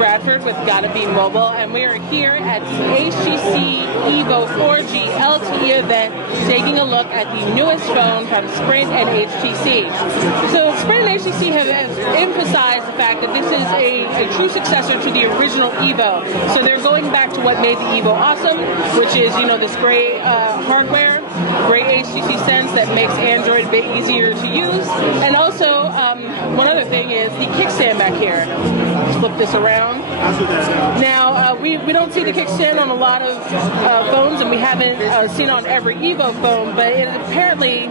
Bradford with Gotta Be Mobile, and we are here at the HTC EVO 4G LTE event taking a look at the newest phone from Sprint and HTC. So Sprint and HTC have emphasized the fact that this is a true successor to the original EVO. So they're going back to what made the EVO awesome, which is, you know, this great hardware, great HTC Sense that makes Android a bit easier to use, and also one other thing is the kickstand back here. Let's flip this around. Now, we don't see the kickstand on a lot of phones, and we haven't seen it on every EVO phone, but it is apparently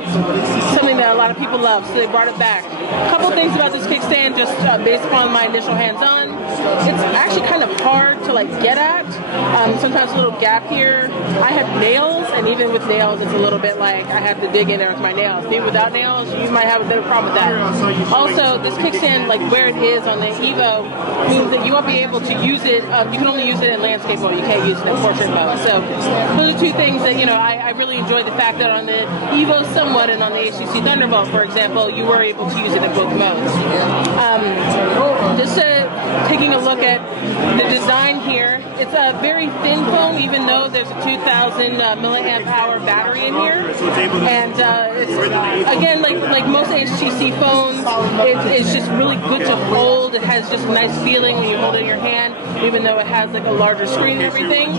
something that a lot of people love, so they brought it back. A couple things about this kickstand, just based upon my initial hands-on. It's actually kind of hard to get at. Sometimes a little gap here. I have nails, and even with nails, it's a little bit like I have to dig in there with my nails. Maybe without nails, you might have a better problem with that. Also, this kickstand, where it is on the EVO, means that you won't be able to use it. You can only use it in landscape mode. You can't use it in portrait mode. So those are two things that I really enjoy the fact that on the EVO somewhat, and on the HTC Thunderbolt, for example, you were able to use it in both modes. Just taking a look at the design here, it's a very thin phone, even though there's a 2,000 milliamp hour battery in here. And it's, again, like most HTC phones, it's just really good to hold. It has just a nice feeling when you hold it in your hand, even though it has a larger screen and everything.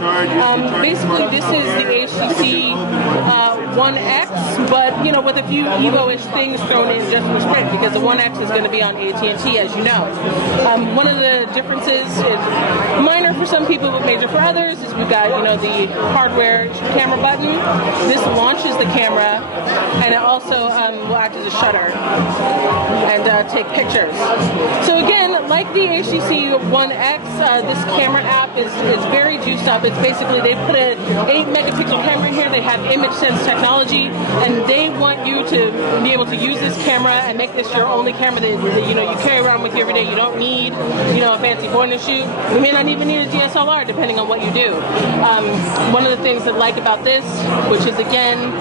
Basically, this is the HTC One X, but with a few EVO-ish things thrown in just for Sprint, because the One X is going to be on AT&T, as you know. One of the differences is minor for some people, but major for others. Is we've got the hardware camera button. This launches the camera, and it also will act as a shutter and take pictures. So again, like the HTC One X, this camera app is very juiced up. It's basically, they put an 8 megapixel camera in here. They have image sense technology, and they want you to be able to use this camera and make this your only camera that you carry around with you every day. You don't need a fancy point and shoot. You may not even need a DSLR, depending on what you do. One of the things I like about this, which is again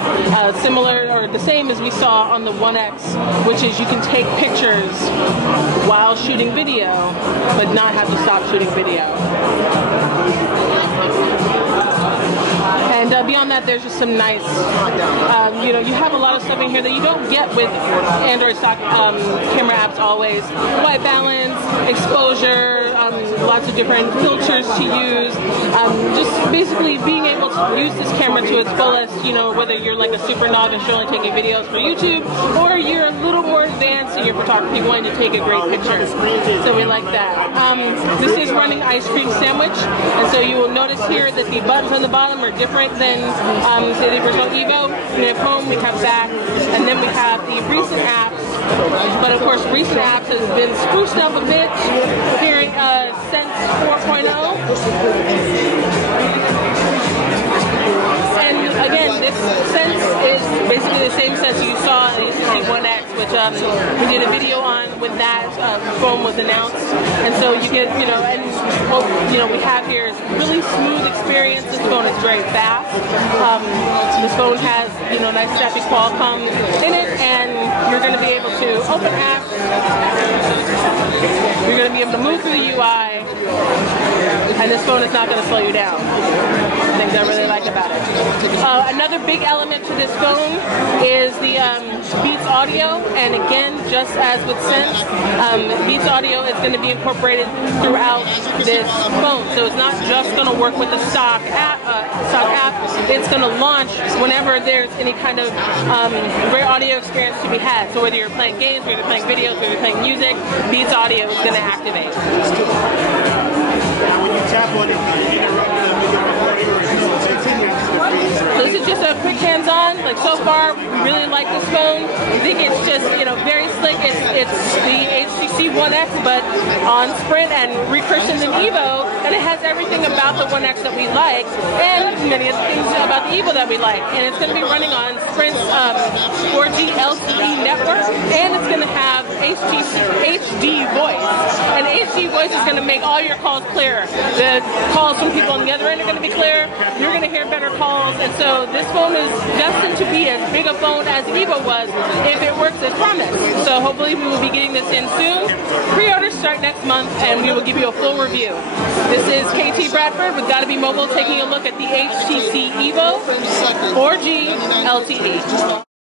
similar or the same as we saw on the One X, which is you can take pictures while shooting video, but not have to stop shooting video. And beyond that, there's just some nice, you have a lot of stuff in here that you don't get with Android stock camera apps always. White balance, exposure, lots of different filters to use. Just basically being able to use this camera to its fullest, whether you're like a super novice, you're only taking videos for YouTube, or you're a little more advanced in your photography, wanting to take a great picture. So we like that. This is running Ice Cream Sandwich, and so you will notice here that the buttons on the bottom are different than say the original EVO. We have home, we have back, and then we have the recent apps. But of course, recent apps has been spruced up a bit here in Sense 4.0. And again, this Sense is basically the same Sense you saw in the HTC One X, which we did a video on when that phone was announced. And so you get, and what we have here is really smooth experience. This phone is very fast. This phone has, nice snappy Qualcomm in it, and you're going to be able to open apps. You're going to be able to move through the UI, and this phone is not going to slow you down. Things I really like about it. Another big element to this phone is the Beats audio, and again, just as with Sense, Beats audio is going to be incorporated throughout this phone. So it's not just going to work with the stock app. It's going to launch whenever there's any kind of great audio experience to be had. So whether you're playing games, whether you're playing videos, whether you're playing music, Beats audio is going to activate. Now when you tap on it, you interrupt So this is just a quick hands-on. So far, we really like this phone. I think it's just, very slick. It's the HTC One X, but on Sprint and rechristened in EVO, and it has everything about the One X that we like, and many of the things about the EVO that we like. And it's going to be running on Sprint's 4G LTE network, and it's going to have HD voice. And HD voice is going to make all your calls clear. The calls from people on the other end are going to be clear. You're going to hear better calls, and And so this phone is destined to be as big a phone as EVO was if it works as promised. So hopefully we will be getting this in soon. Pre-orders start next month and we will give you a full review. This is KT Bradford with Gotta Be Mobile taking a look at the HTC EVO 4G LTE.